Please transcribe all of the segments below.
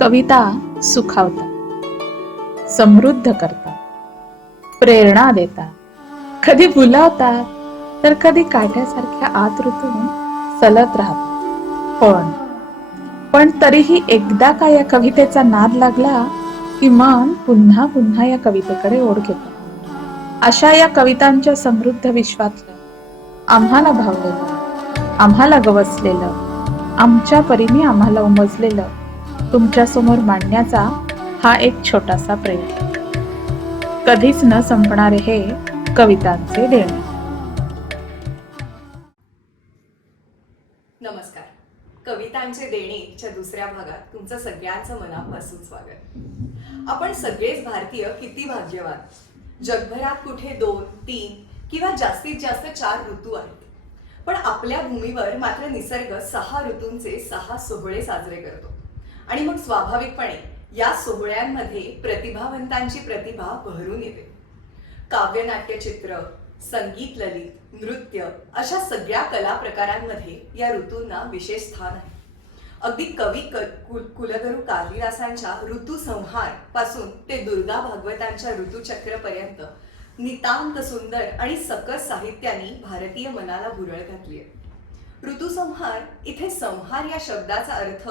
कविता सुखावतात, समृद्ध करतात, प्रेरणा देतात, कधी भुलावतात तर कधी काट्यासारख्या आत रुतून सलत राहतात. पण तरीही एकदा का या कवितेचा नाद लागला की मन पुन्हा पुन्हा या कवितेकडे ओढ घेतं. अशा या कवितांच्या समृद्ध विश्वातलं आम्हाला भावलेलं, आम्हाला गवसलेलं, आमच्या परीने आम्हाला उमजलेलं तुमच्या समोर मांडण्याचा हा एक छोटासा प्रयत्न. कधीच न संपणारे हे कवितांचे देणे. नमस्कार. कवितांचे देणेच्या दुसऱ्या भागात तुमचं सगळ्यांचं मनापासून स्वागत. आपण सगळेच भारतीय किती भाग्यवान. जगभरात कुठे 2, 3 किंवा जास्तीत जास्त 4 ऋतू आहेत. पण आपल्या भूमीवर मात्र निसर्ग 6 ऋतूंचे 6 सोहळे साजरे करतो. आणि मग स्वाभाविकपणे या सोहळ्यांमध्ये प्रतिभावंतांची प्रतिभा बहरून येते. काव्यनाट्यचित्र, संगीत, ललित, नृत्य अशा सगळ्या कला प्रकारांमध्ये या ऋतूंना विशेष स्थान आहे. अगदी कवी कुलगुरू कालिदासांच्या ऋतुसंहार पासून ते दुर्गा भागवतांच्या ऋतुचक्र पर्यंत नितांत सुंदर आणि सकस साहित्याने भारतीय मनाला भुरळ घातली आहे. ऋतुसंहार इथे संहार या शब्दाचा अर्थ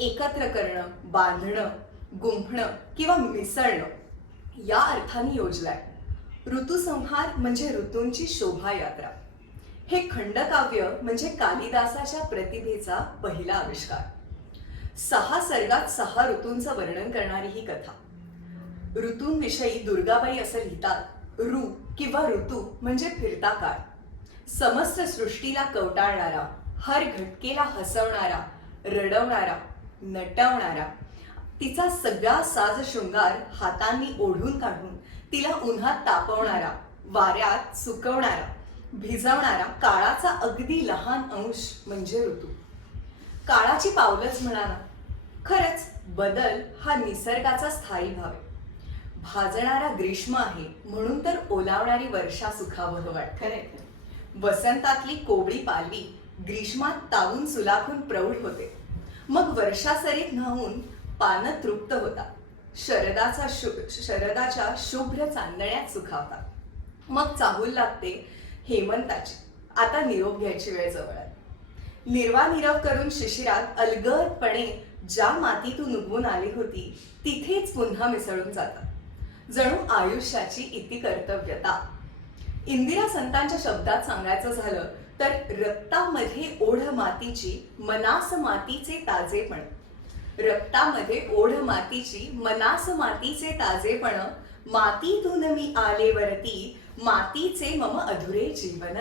एकत्र करणं, बांधणं, गुंफणं किंवा मिसळणं या अर्थाने योजलाय. ऋतुसंहार म्हणजे ऋतूंची शोभायात्रा. हे खंडकाव्य म्हणजे कालिदासाच्या प्रतिभेचा पहिला आविष्कार. 6 सर्गात 6 ऋतूंचं वर्णन करणारी ही कथा. ऋतूंविषयी दुर्गाबाई असं लिहितात, ऋ किंवा ऋतू म्हणजे फिरता काळ, समस्त सृष्टीला कवटाळणारा, हर घटकेला हसवणारा, रडवणारा, नटवणारा, तिचा सगळा साज शृंगार हातांनी ओढून काढून तिला उन्हात तापवणारा, वाऱ्यात सुकवणारा, भिजवणारा काळाचा अगदी लहान अंश म्हणजे ऋतू. काळाची पावलंच म्हणा ना. खरंच बदल हा निसर्गाचा स्थायी भाव आहे. भाजणारा ग्रीष्म आहे म्हणून तर ओलावणारी वर्षा सुखावह वाटते. वसंतातली कोवळी पालवी ग्रीष्मात तावून सुलाखून प्रौढ होते. मग वर्षासरीत न्हावून पानं तृप्त होतात. शरदाच्या शुभ्र चांदण्यात सुखावतात. मग चाहूल लागते हेमंताची. आता निरोप घ्यायची वेळ जवळ आहे. निर्वानिरव करून शिशिरात अलगदपणे ज्या मातीतून उगवून आली होती तिथेच पुन्हा मिसळून जातात. जणू आयुष्याची इति कर्तव्यता. इंदिरा संतांच्या शब्दात सांगायचं झालं तर रक्तामध्ये ओढ मातीची, मनास मातीचे ताजेपण. रक्तामध्ये ओढ मातीची, मनास मातीचे ताजेपण, मातीतून मी आले वरती, मातीचे मम अधुरे जीवन.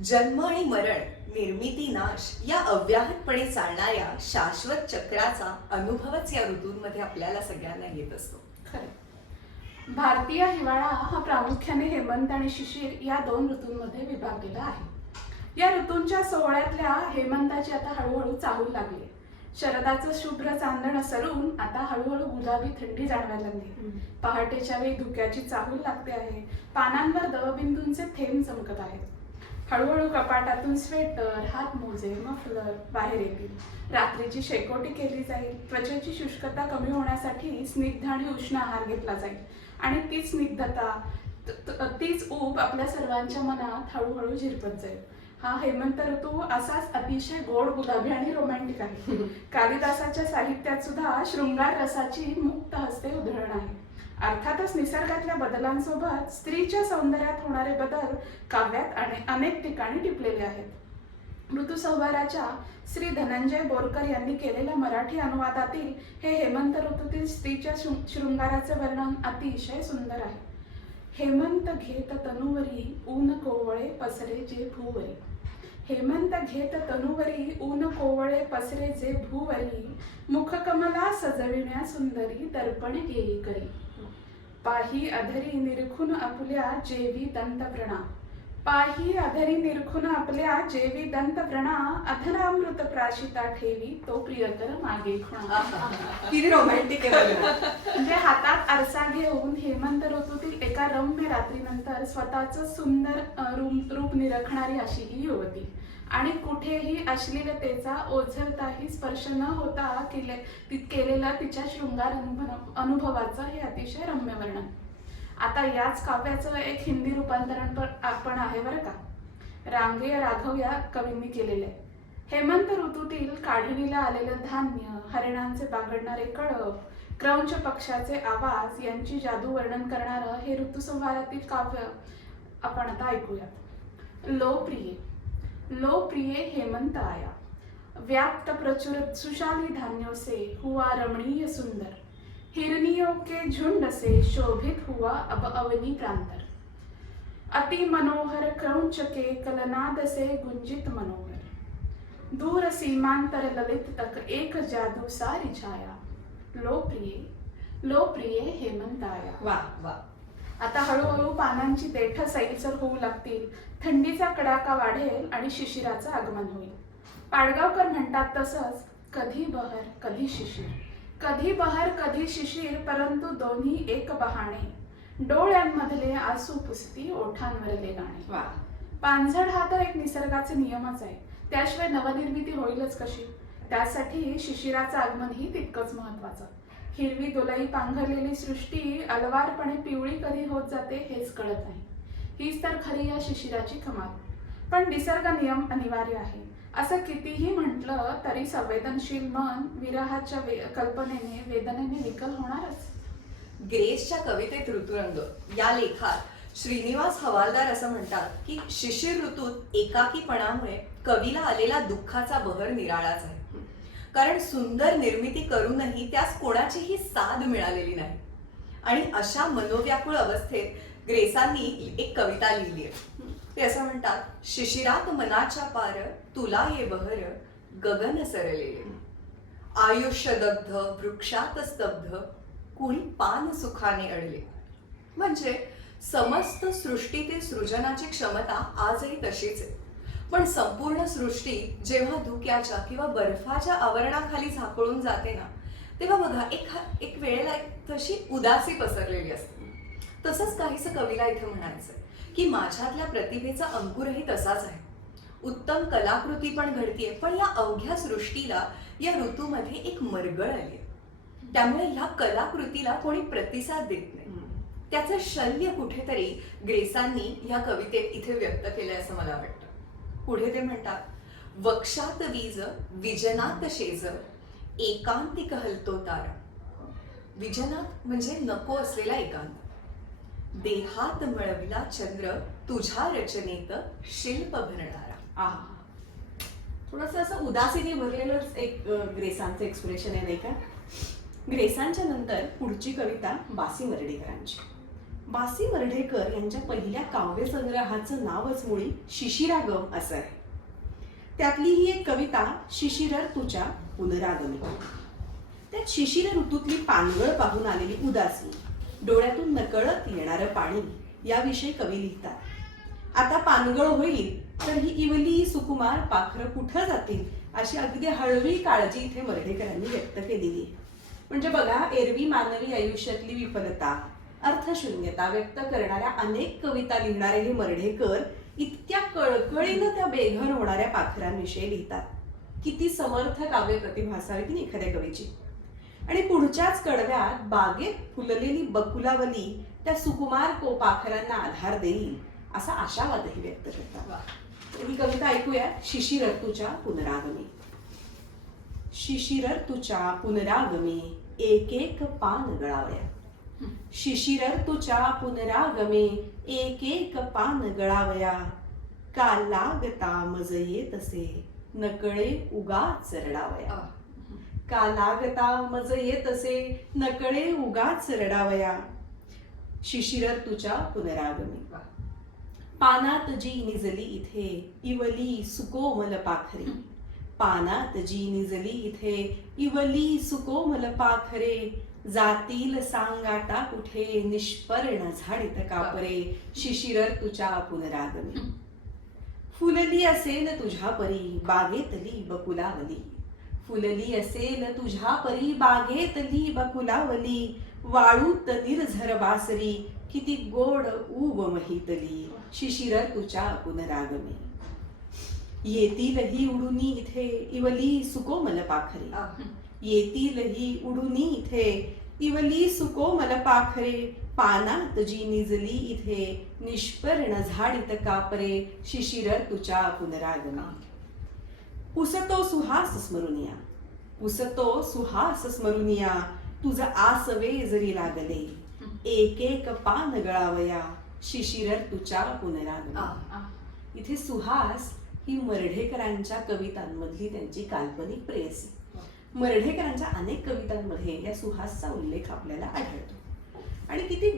जन्म आणि मरण, निर्मिती, नाश या अव्याहतपणे चालणाऱ्या शाश्वत चक्राचा अनुभवच या ऋतूंमध्ये आपल्याला सगळ्यांना येत असतो. भारतीय हिवाळा हा प्रामुख्याने हेमंत आणि शिशिर या 2 ऋतूंमध्ये विभागलेला आहे. या ऋतूंच्या सोहळ्यातल्या हेमंताची आता हळूहळू चाहूल लागली. शरदाचं शुभ्र चांदण सरून आता हळूहळू गुलाबी थंडी जाणवायला लागली. पहाटेच्या वेळी धुक्याची चाहूल लागते आहे. पानांवर दवबिंदूंचे थेंब चमकत आहेत. हळूहळू कपाटातून स्वेटर, हातमोजे, मफलर बाहेर येतील. रात्रीची शेकोटी केली जाईल. त्वचेची शुष्कता कमी होण्यासाठी स्निग्ध आणि उष्ण आहार घेतला जाईल. आणि तीच स्निग्धता, तीच ऊब आपल्या सर्वांच्या मनात हळूहळू झिरपत जाईल. हा हेमंत ऋतू असाच अतिशय गोड, गुलाबी आणि रोमॅन्टिक आहे. कालिदासाच्या साहित्यात सुद्धा शृंगार रसाची मुक्त हस्ते उधळण आहे. अर्थातच निसर्गातल्या बदलांसोबत स्त्रीच्या सौंदर्यात होणारे बदल काव्यात अनेक ठिकाणी टिपलेले आहेत. ऋतुसंहाराच्या श्री धनंजय बोरकर यांनी केलेल्या मराठी अनुवादातील हे हेमंत ऋतूतील स्त्रीच्या शृंगाराचे वर्णन अतिशय सुंदर आहे. हेमंत घेत तनुवरी, ऊन कोवळे पसरे जे भूवरी. हेमंत घेत तनुवरी, ऊन कोवळे पसरे जे भूवरी. मुखकमला सजविण्या सुंदरी, दर्पण घेई करी. पाही अधरी निरखून आपल्या जेवी दंतव्रणा. पाही अधरी निरखून आपल्या जेवी दंतव्रणा. अधरामृत प्राशिता ठेवी, तो प्रियकर मागे खुणा. किती रोमॅन्टिक आहे. म्हणजे हातात आरसा घेऊन हेमंत ऋतूतील एका रम्य रात्रीनंतर स्वतःचं सुंदर रूप निरखणारी अशी ही युवती. आणि कुठेही अश्लीलतेचा ओझरताही स्पर्श न होता केलेला तिच्या शृंगार अनुभवाचं हे अतिशय रम्य वर्णन. आता याच काव्याचं एक हिंदी रूपांतरण पण आहे बरं का. रांगेय राघव या कवींनी केलेले आहे. हेमंत ऋतूतील काढणीला आलेलं धान्य, हरिणांचे बागडणारे कळप, क्रौंच पक्षाचे आवाज यांची जादू वर्णन करणारं हे ऋतुसंहारातील काव्य आपण आता ऐकूयात. लो प्रिये हेमंत आया, व्याप्त प्रचुर सुशाली धान्यों से हुआ रमणीय सुंदर, हिरनियों के झुंड से शोभित हुआ अब अवनी प्रांतर, अति मनोहर क्रौंच के कलनाद से गुंजित मनोहर, दूर सीमांतर ललित तक एक जादू सा रिझाया, लो प्रिये हेमंत आया. वा वा. आता हळूहळू पानांची देठ सैलसर होऊ लागतील, थंडीचा कडाका वाढेल आणि शिशिराचं आगमन होईल. पाडगावकर म्हणतात तसंच, कधी बहर कधी शिशिर, कधी बहर कधी शिशिर, परंतु दोन्ही एक बहाणे, डोळ्यांमधले आसू पुसती ओठांवरले गाणे. वा. पानझड हा तर एक निसर्गाचे नियमच आहे, त्याशिवाय नवनिर्मिती होईलच कशी. त्यासाठी शिशिराचं आगमन ही तितकंच महत्वाचं. हिरवी दोलाई पांघरलेली सृष्टी अलवारपणे पिवळी कधी होत जाते हेच कळत नाही. हीच तर खरी या शिशिराची कमाल. पण निसर्ग नियम अनिवार्य आहे. असं कितीही म्हटलं तरी संवेदनशील मन विरहाच्या कल्पनेने वेदनेने विकल होणारच. ग्रेसच्या कवितेत ऋतुरंग या लेखात श्रीनिवास हवालदार असं म्हणतात की शिशिर ऋतूत एकाकीपणामुळे कवीला आलेला दुःखाचा बहर निराळाच आहे. कारण सुंदर निर्मिती करूनही त्यास कोणाचीही साथ मिळालेली नाही. आणि अशा मनोव्याकुळ अवस्थेत ग्रेसांनी एक कविता लिहिली आहे. ते असं म्हणतात, शिशिरात मनाच्या पार तुला ये बहर गगन सरलेले, आयुष्य दग्ध वृक्षात स्तब्ध कुणी पान सुखाने अडले. म्हणजे समस्त सृष्टीतील सृजनाची क्षमता आजही तशीच आहे. पण संपूर्ण सृष्टी जेव्हा धुक्याच्या किंवा बर्फाच्या आवरणाखाली झाकळून जाते ना, तेव्हा बघा एक वेळेला तशी उदासी पसरलेली असते. तसंच काहीसं कवीला इथं म्हणायचंय की माझ्यातल्या प्रतिभेचा अंकुरही तसाच आहे. उत्तम कलाकृती पण घडतीये, पण या अवघ्या सृष्टीला या ऋतूमध्ये एक मरगळ आली. त्यामुळे ह्या कलाकृतीला कोणी प्रतिसाद देत नाही. त्याचं शल्य कुठेतरी ग्रेसांनी ह्या कवितेत इथे व्यक्त केलंय असं मला वाटतं. पुढे ते म्हणतात, वक्षात वीज विजनात शेज एकांतिक हलतो तारा. विजनात म्हणजे नको असलेला एकांत. देहात मिळविला चंद्र तुझ्या रचनेत शिल्प भरणारा. थोडंसं असं उदासीने भरलेलंच एक ग्रेसांचं एक्सप्रेशन आहे नाही का. ग्रेसांच्या नंतर पुढची कविता बासी मर्ढेकरांची. बासी मर्ढेकर यांच्या पहिल्या काव्यसंग्रहाचं नावच मुळी शिशिरागम असं आहे. त्यातली ही एक कविता शिशिर ऋतूच्या पुनरागमी. त्यात शिशिर ऋतूतली पानगळ पाहून आलेली उदासी, डोळ्यातून नकळत येणारं पाणी याविषयी कवी लिहितात. आता पानगळ होईल तर ही इवली सुकुमार पाखरं कुठं जातील अशी अगदी हळवी काळजी इथे मर्ढेकरांनी व्यक्त केलेली आहे. म्हणजे बघा, एरवी मानवी आयुष्यातली विफलता, अर्थशून्यता व्यक्त करणाऱ्या अनेक कविता लिहिणारे हे मर्ढेकर इतक्या कळकळीनं त्या बेघर होणाऱ्या पाखरांविषयी लिहितात. किती समर्थ काव्य प्रतिभा असावी की एखाद्या कवीची. आणि पुढच्याच कडव्यात बागेत फुललेली बकुलावली त्या सुकुमार पाखरांना आधार देईल असा आशावादही व्यक्त करतात. ही कविता ऐकूया, शिशिर ऋतूच्या पुनरागमी. शिशिर ऋतूच्या पुनरागमी एक एक पान गळावया. शिशिर ऋतूच्या पुनरागमे एक एक पान गळावया. का लागता मज येत असे नकळे उगाच रडावया. का लागता मज येत असे नकळे उगाच रडावया. शिशिर ऋतूच्या पुनरागमी. पानात जी निजली इथे इवली सुकोमल पाखरे. पानात जी निजली इथे इवली सुकोमल पाखरे. जातील सांगाटा कुठे निष्पर्ण झाडीत कापरे. शिशिर ऋतूच्या पुनरागमी. फुलली असेल तुझ्या परी बागेतली बकुलावली. फुलली असेल तुझ्या परी बागेतली बकुलावली. वाळूत निर्झर बासरी किती गोड उब महितली. शिशिर ऋतूच्या पुनरागमी. येतीलही उडुनी इथे इवली सुकोमल पाखरे. आह. येतीलही उडुनी इथे इवली सुकोमल पाखरे. पानात जी निजली इथे निष्पर्ण झाडीत कापरे. शिशिर तुच्या पुनरागमी. पुसतो सुहास स्मरुनिया. पुसतो सुहास स्मरुनिया. तुझ आसवे जरी लागले. एक एक पान गळावया. शिशिर तुच्या पुनरागमी. आह. इथे सुहास ही मर्ढेकरांच्या कवितांमधली त्यांची काल्पनिक प्रेयसी. मर्ढेकरांच्या अनेक कवितांमध्ये या सुहासचा उल्लेख आपल्याला आढळतो. आणि किती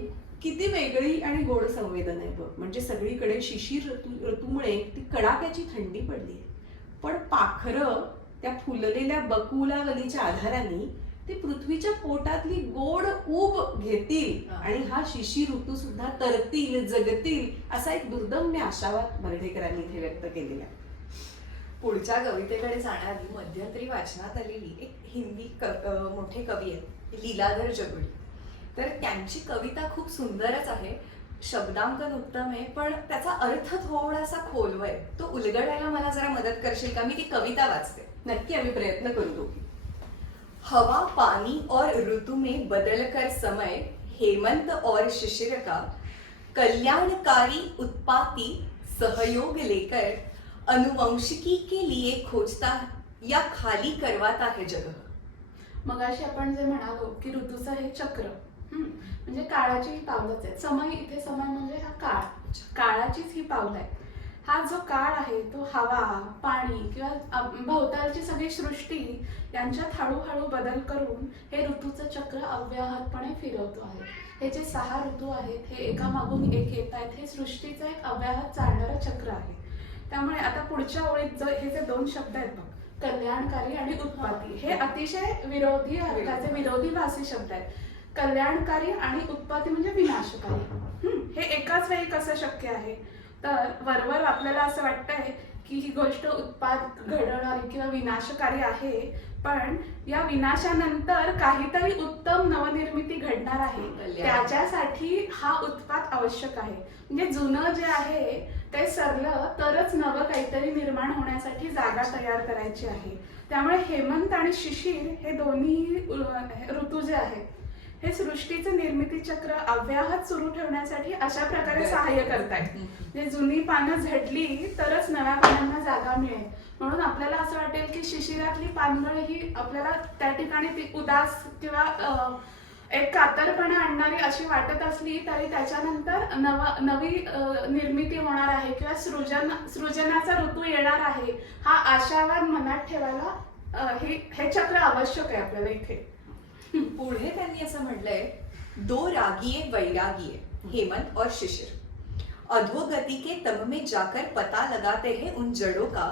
किती वेगळी आणि गोड संवेदन आहे बघ. म्हणजे सगळीकडे शिशिर ऋतूमुळे ती कडाक्याची थंडी पडली आहे, पण पाखरं त्या फुललेल्या बकुलावलीच्या आधाराने ती पृथ्वीच्या पोटातली गोड ऊब घेतील आणि हा शिशिर ऋतू सुद्धा तरतील जगतील असा एक दुर्दम्य आशावाद मर्ढेकरांनी इथे व्यक्त केलेला आहे. पुढच्या कवितेकडे जाण्याआधी मध्यंतरी वाचनात आलेली एक हिंदी मोठे कवी आहेत लीलाधर जगुडी. तर त्यांची कविता खूप सुंदरच आहे, शब्दांकन उत्तम आहे, पण त्याचा अर्थ थोडासा खोलवर आहे. तो उलगडायला मला जरा मदत करशील का? मी ती कविता वाचते. नक्की आम्ही प्रयत्न करू दोघी. हवा पानी और ऋतु में बदल कर समय, हेमंत और शिशिर का कल्याणकारी उत्पाती सहयोग लेकर अनुवंशिकी के लिए खोजता या खाली करवाता है जगह. मगाशी आपण जे म्हणालो की ऋतूचं हे चक्र, म्हणजे काळाची पावलंच आहेत. समय, इथे समय म्हणजे हा काळ, काळाचीच ही पावलं आहेत. हा जो काळ आहे तो हवा, पाणी किंवा भोवतालची सगळी सृष्टी यांच्यात हळूहळू बदल करून हे ऋतूचं चक्र अव्याहतपणे फिरवतो आहे. हे जे 6 ऋतू आहेत हे एकामागून एक येत आहेत. हे सृष्टीचं एक अव्याहत चालणारं चक्र आहे. त्यामुळे आता पुढच्या ओळीत हे जे 2 शब्द आहेत बघ, कल्याणकारी आणि उत्पाती, हे अतिशय विरोधी अर्थाचे विरोधीभासी शब्द आहेत. कल्याणकारी आणि उत्पाती म्हणजे विनाशकारी. हे एकाच वेळी कसं शक्य आहे? तर वरवर आपल्याला असं वाटतंय की ही गोष्ट उत्पात घडवणारी किंवा विनाशकारी आहे, पण या विनाशानंतर काहीतरी उत्तम नवनिर्मिती घडणार आहे. त्याच्यासाठी हा उत्पात आवश्यक आहे. म्हणजे जुनं जे आहे ते सरलं तरच नवं काहीतरी निर्माण होण्यासाठी जागा तयार करायची आहे. त्यामुळे हेमंत आणि शिशिर हे दोन्ही ऋतू जे आहेत हे सृष्टीचं निर्मिती चक्र अव्याहत सुरू ठेवण्यासाठी अशा प्रकारे सहाय्य करतायत. म्हणजे जुनी पानं झडली तरच नव्या पानांना जागा मिळेल. म्हणून आपल्याला असं वाटेल की शिशिरातली पानगळ ही आपल्याला त्या ठिकाणी ती उदास किंवा एक कातरपणा आणणारी अशी वाटत असली तरी त्याच्यानंतर नवी निर्मिती होणार आहे किंवा सृजनाचा ऋतू येणार आहे हा आशावाद मनात ठेवायला हे चक्र आवश्यक आहे आपल्याला इथे. पुढे त्यांनी असं म्हटलंय, दो रागिये वैरागिये हेमंत और शिशिर, अधोगति के तम में जाकर पता लगाते हैं उन जड़ों का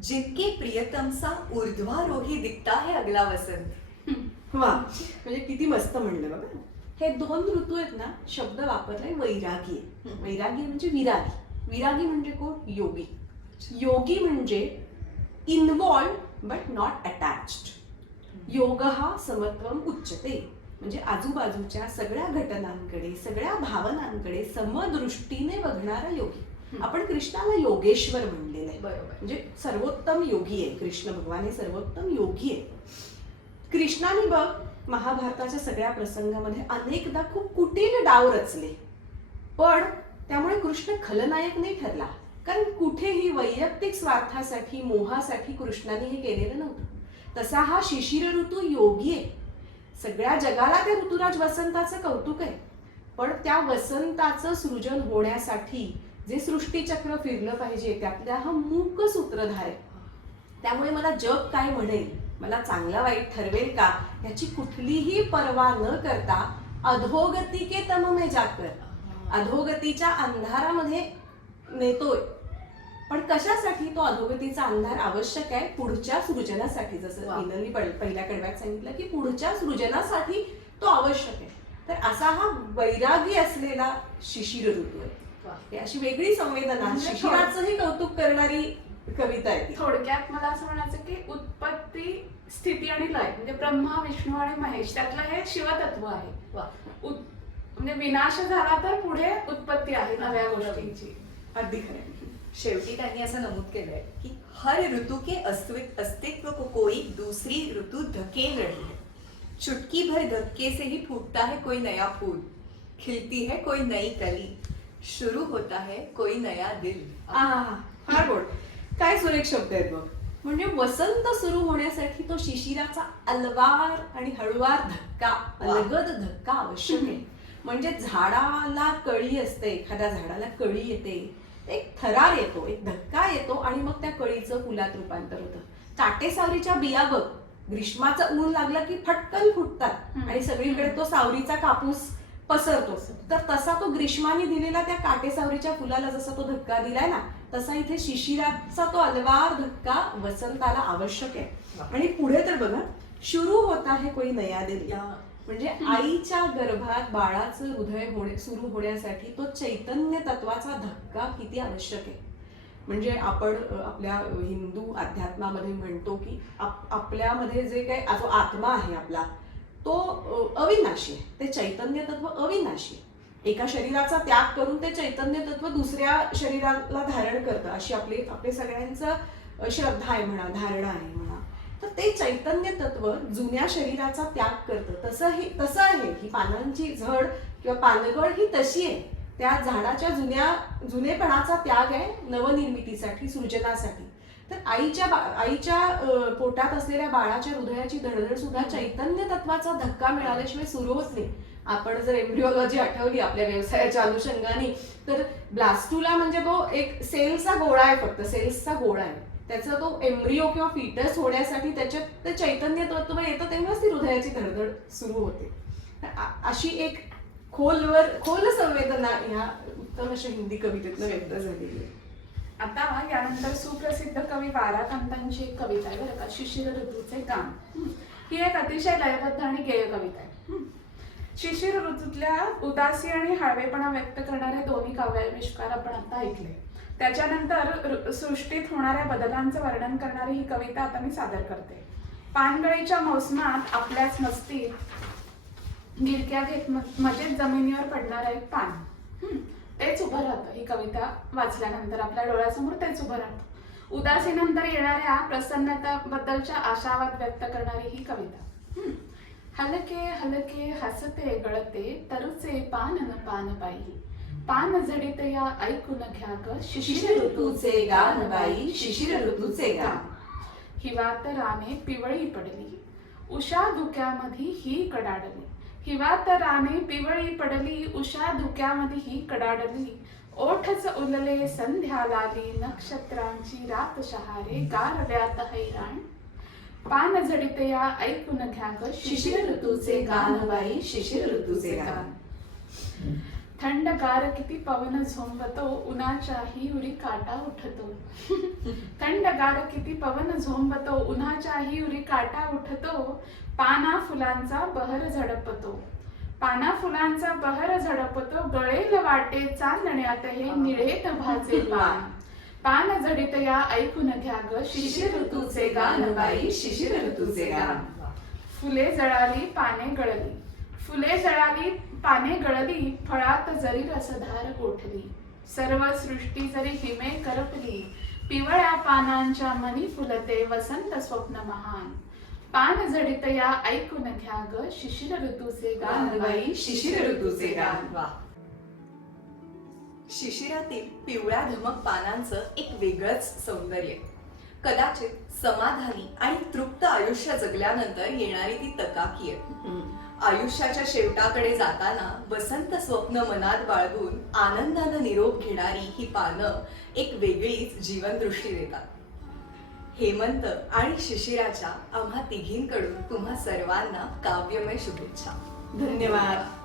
जिनके प्रियतम सा ऊर्ध्वारोही दिखता है अगला वसंत. वा, म्हणजे किती मस्त म्हणलं बघा. हे 2 ऋतू आहेत ना, शब्द वापरलाय वैरागी. वैरागी म्हणजे विरागी. विरागी म्हणजे कोण? योगी. योगी म्हणजे इन्व्हॉल्व बट नॉट अटॅच्ड. योग हा समत्वम उच्चते, म्हणजे आजूबाजूच्या सगळ्या घटनांकडे सगळ्या भावनांकडे समदृष्टीने बघणारा योगी. आपण कृष्णाला योगेश्वर म्हणलेलं आहे. बरोबर. म्हणजे सर्वोत्तम योगी आहे कृष्ण भगवान, हे सर्वोत्तम योगी आहे. कृष्णाने बघ महाभारताच्या सगळ्या प्रसंगामध्ये अनेकदा खूप कुटील डाव रचले, पण त्यामुळे कृष्ण खलनायक नाही ठरला. कारण कुठेही वैयक्तिक स्वार्थासाठी मोहासाठी कृष्णाने हे केलेलं नव्हतं. तसा हा शिशिर ऋतू योगी आहे. सगळ्या जगाला त्या ऋतुराज वसंताचं कौतुक आहे, पण त्या वसंताचं सृजन होण्यासाठी जे सृष्टीचक्र फिरलं पाहिजे त्यातला हा मूक सूत्रधार आहे. त्यामुळे मला जग काय म्हणेल, मला चांगला वाईट ठरवेल का, याची कुठलीही पर्वा न करता अधोगती के तम में जाकर, अधोगतीच्या अंधारामध्ये नेतोय. पण कशासाठी तो अधोगतीचा अंधार आवश्यक आहे? पुढच्या सृजनासाठी. जसं मिनलनी पहिल्या कडव्यात सांगितलं की पुढच्या सृजनासाठी तो आवश्यक आहे. तर असा हा वैरागी असलेला शिशिर ऋतू आहे. ही अशी वेगळी संवेदना, शिशिराचंही कौतुक करणारी कविता आहे ती. थोडक्यात मला असं म्हणायचं की उत्पत्ती, स्थिती आणि लय, म्हणजे ब्रह्मा, विष्णू आणि महेश त्यातलं हे शिवतत्व आहे. म्हणजे विनाश झाला तर पुढे उत्पत्ती आहे नव्या गोष्टींची. अगदी खरं. शेवटी त्यांनी असं नमूद केलंय की हर ऋतु के अस्तित्व को कोई दूसरी ऋतु धकेल रही है। चुटकी भर धक्के से ही फूटता है कोई नया फूल, खिलती है कोई नई कली, शुरू होता है कोई नया दिल. फार गोड. काय सुरेख शब्द आहेत बघ. म्हणजे वसंत सुरू होण्यासाठी तो शिशिराचा अलवार आणि हळुवार धक्का, अलगद धक्का आवश्यक आहे. म्हणजे झाडाला कळी असते, एखाद्या झाडाला कळी येते, एक थरार येतो, एक धक्का येतो आणि मग त्या कळीचं फुलात रूपांतर होतं. काटेसावरीच्या बिया बघ, ग्रीष्माचं ऊन लागलं की फटकन फुटतात आणि सगळीकडे तो सावरीचा कापूस पसरतो. तर तसा तो ग्रीष्माने दिलेला त्या काटेसावरीच्या फुलाला जसा तो धक्का दिलाय ना, तसा इथे शिशिराचा तो अलवार धक्का वसंताला आवश्यक आहे. आणि पुढे तर बघा, शुरू होता है कोई नया दिल. म्हणजे आईच्या गर्भात बाळाचं हृदय सुरू होण्यासाठी तो चैतन्य तत्वाचा धक्का किती आवश्यक आहे. म्हणजे आपण आपल्या हिंदू अध्यात्मामध्ये म्हणतो की आपल्यामध्ये जे काही जो आत्मा आहे आपला, तो अविनाशी आहे. ते चैतन्य तत्व अविनाशी आहे. एका शरीराचा त्याग करून ते चैतन्य तत्व दुसऱ्या शरीराला धारण करतं, अशी आपले सगळ्यांचं श्रद्धा आहे म्हणा, धारणा आहे म्हणा. तर ते चैतन्य तत्व जुन्या शरीराचा त्याग करतं. तसं आहे ही पानांची झड किंवा पानगळ ही तशी आहे. त्या झाडाच्या जुनेपणाचा त्याग आहे नवनिर्मितीसाठी, सृजनासाठी. तर आईच्या पोटात असलेल्या बाळाच्या हृदयाची धडधड सुद्धा चैतन्य तत्वाचा धक्का मिळाल्याशिवाय सुरू होत नाही. आपण जर एम्ब्रिओलॉजी आठवली आपल्या व्यवसायाच्या अनुषंगाने, तर ब्लास्टुला म्हणजे तो एक सेल्सचा गोळा आहे, फक्त सेल्सचा गोळा आहे. त्याचा तो एम्ब्रिओ किंवा फिटस होण्यासाठी त्याच्यात ते चैतन्य तत्व येतं, तेव्हाच ती हृदयाची धडधड सुरू होते. अशी एक खोल संवेदना ह्या उत्तम अशा हिंदी कवितेतनं व्यक्त झालेली आहे. आता यानंतर सुप्रसिद्ध कवी वाराकांतांची एक कविता आहे बरं का, शिशिर ऋतूचे काम. ही एक अतिशय लयबद्ध आणि गेय कविता आहे. शिशिर ऋतूतल्या उदासी आणि हळवेपणा व्यक्त करणारे दोन्ही काव्याविष्कार आपण आता ऐकले. त्याच्यानंतर सृष्टीत होणाऱ्या बदलांचं वर्णन करणारी ही कविता आता मी सादर करते. पानगळीच्या मोसमात आपल्याच मस्तीत गिरक्या घेत मजेत जमिनीवर पडणारं एक पान, तेच उभं राहतं. ही कविता वाचल्यानंतर आपल्या डोळ्यासमोर तेच उभं राहतं. उदासीनंतर येणाऱ्या प्रसन्नतेबद्दलच्या आशावाद व्यक्त करणारी ही कविता. हलके हलके हसते गळते तरुचे पान न पान पायी, पान झडित या ऐकून घ्या ग शिशिर ऋतूचे गान बाई, शिशिर ऋतूचे गान. हिवात राने पिवळी पडली, उषा धुक्यामध्ये ही कडाडली. हिवात राने पिवळी पडली, उषा धुक्यामध्ये ही कडाडली. ओठच उलले संध्या लाली, नक्षत्रांची रात शहारे गारव्यात हैराण. पान झडित या ऐकून घ्या ग शिशिर ऋतूचे गान बाई, शिशिर ऋतूचे गान. थंडगार किती पवन झोंबतो, उन्हाच्याही उरी काटा उठतो. थंडगार किती पवन झोंबतो, उन्हाच्याही उरी काटा उठतो. पाना फुलांचा बहर झडपतो, पाना फुलांचा बहर झडपतो. गळेल वाटे चांदण्यात हे निळेत भाचे पान. पान झडित या ऐकून घ्या ग शिशिर ऋतूचे गान बाई, शिशिर ऋतूचे गान. फुले जळाली पाने गळली, फुले जळाली पाने गळली. फळात जरी रसधार गोठली, सर्व सृष्टी जरी हिमे करपली. पिवळ्या पानांच्या मनी फुलते वसंत स्वप्न महान. पान झडित या ऐकून घ्या ग शिशिर ऋतूचे गान बाई, शिशिर ऋतूचे गान. शिशिरातील पिवळ्या धमक पानांचं एक वेगळंच सौंदर्य. कदाचित समाधानी आणि तृप्त आयुष्य जगल्यानंतर येणारी ती तकाकी आहे. आयुष्याच्या शेवटाकडे जाताना वसंत स्वप्न मनात बाळगून आनंदानं निरोप घेणारी ही पानं एक वेगळीच जीवनदृष्टी देतात. हेमंत आणि शिशिराच्या आम्हा तिघींकडून तुम्हा सर्वांना काव्यमय शुभेच्छा. धन्यवाद.